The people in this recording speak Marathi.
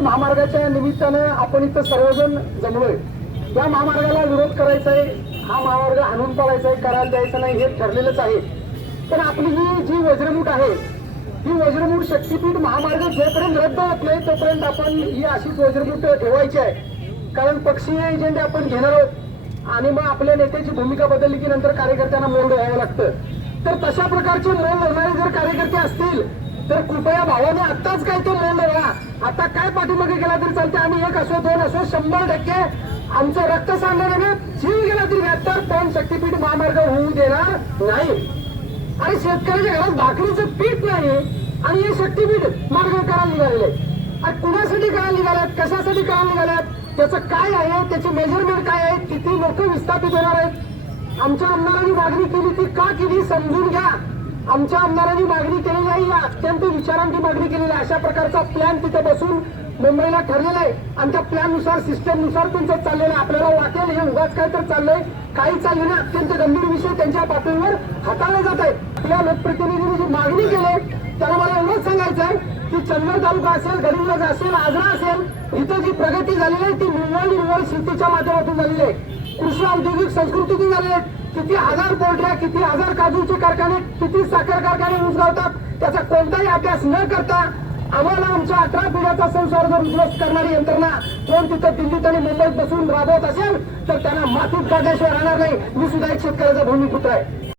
महामार्गाच्या निमित्तानं आपण इथं सर्वजण जमलोय. या महामार्गाला विरोध करायचा आहे हा महामार्ग आणून पाडायचा आहे करायला द्यायचा नाही हे ठरलेलंच आहे. पण आपली ही जी वज्रमूठ आहे ही वज्रमूठ शक्तीपीठ महामार्ग जोपर्यंत रद्द होत नाही तोपर्यंत आपण ही अशीच वज्रमूठ ठेवायची आहे. कारण पक्षीय एजेंडे आपण घेणार आहोत आणि मग आपल्या नेत्याची भूमिका बदलली की नंतर कार्यकर्त्यांना मोल घ्यावं लागतं. तर तशा प्रकारचे मोल धरणारे जर कार्यकर्ते असतील तर कृपया भावाने आत्ताच काय तो मोल धरा आता काय पाठीमागे गेला तरी चालते आम्ही एक असो दोन असो शंभर टक्के आमचं रक्त सांगणार जीव गेला तरी बेहत्तर पण शक्तीपीठ महामार्ग होऊ देणार नाही. आणि शेतकऱ्याच्या घरात भाकरीचं पीठ नाही. आणि हे शक्तीपीठ मार्ग करायला निघालेले. आणि कुणासाठी करायला निघाल्यात? कशासाठी करायला निघाल्यात? त्याचं काय आहे? त्याची मेजरमेंट काय आहे? किती लोक विस्थापित होणार आहेत? आमच्या आमदारांनी मागणी केली ती का केली? समजून घ्या. आमच्या आमदारांनी मागणी केलेली आहे. या अत्यंत विचारांची मागणी केलेली आहे. अशा प्रकारचा प्लॅन तिथे बसून मुंबईला ठरलेला आहे. आणि त्या प्लॅननुसार त्यांचं चाललेलं आहे. आपल्याला वाटेल हे उगाच काय तर चाललंय. काही चाललं नाही. अत्यंत गंभीर विषय त्यांच्या पातळीवर हाताळले जात आहेत. आपल्या लोकप्रतिनिधींनी जी मागणी केली त्याला मला एवढंच सांगायचं आहे ती चंदगड तालुका असेल गरीबगंज असेल आजरा असेल इथं जी प्रगती झालेली आहे ती निव्वळ निव्वळ शेतीच्या माध्यमातून झालेली आहे. कृषी औद्योगिक संस्कृतीतून झालेली आहे. किती हजार पोल्ट्र्या किती हजार काजूचे कारखाने किती साखर कारखाने उजगावतात त्याचा कोणताही अभ्यास न करता आम्हाला आमच्या अठरा पिढ्याचा संसार जर उद्ध्वस्त करणारी यंत्रणा कोण तिथं दिल्लीत आणि मुंबईत बसून राबवत असेल तर त्यांना मातीत काढल्याशिवाय राहणार नाही. मी सुद्धा एक शेतकऱ्याचा भूमिपुत्र आहे.